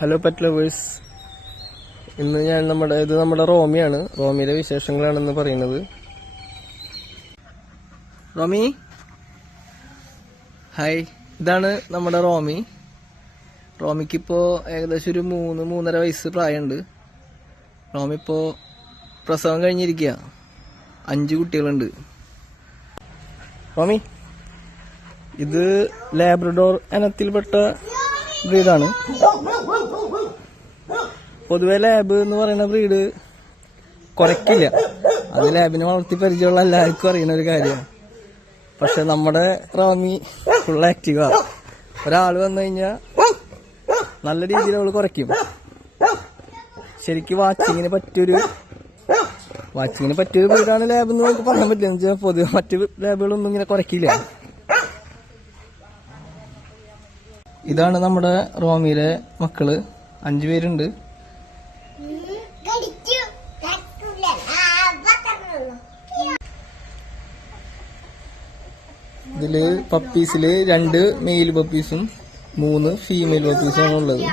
Hello pet lovers, ഇന്ന് ഞാൻ നമ്മുടെ റോമിയാണ്. റോമിയുടെ വിശേഷങ്ങളാണെന്ന് പറയുന്നത്. റോമി ഹായ്, ഇതാണ് നമ്മുടെ റോമി. റോമിക്കിപ്പോൾ ഏകദേശം ഒരു 3-3.5 വയസ്സ് പ്രായമുണ്ട്. റോമി ഇപ്പോൾ പ്രസവം കഴിഞ്ഞിരിക്കുക. 5 കുട്ടികളുണ്ട്. റോമി, ഇത് ലാബ്രഡോർ ഇനത്തിൽപ്പെട്ട ബ്രീഡാണ്. പൊതുവെ ലാബ് എന്ന് പറയുന്ന ബ്രീഡ് കുറയ്ക്കില്ല. അത് ലാബിനെ വളർത്തി പരിചയമുള്ള എല്ലാവർക്കും അറിയുന്ന ഒരു കാര്യമാണ്. പക്ഷെ നമ്മുടെ റോമി ഫുൾ ആക്റ്റീവാണ്. ഒരാൾ വന്നു കഴിഞ്ഞാൽ നല്ല രീതിയിൽ അവൾ കുറയ്ക്കും. ശരിക്കും വാച്ചിങ്ങിന് പറ്റിയൊരു ബ്രീഡാണ് ലാബ് എന്ന് നമുക്ക് പറയാൻ പറ്റില്ല. എന്ന് വെച്ചാൽ പൊതുവെ മറ്റു ലാബുകളൊന്നും ഇങ്ങനെ കുറയ്ക്കില്ല. ഇതാണ് നമ്മുടെ റോമിയിലെ മക്കള്. 5 പേരുണ്ട്. ഇതില് പപ്പീസില് 2 മെയിൽ പപ്പീസും 3 ഫീമെയിൽ പപ്പീസും ആണ് ഉള്ളത്.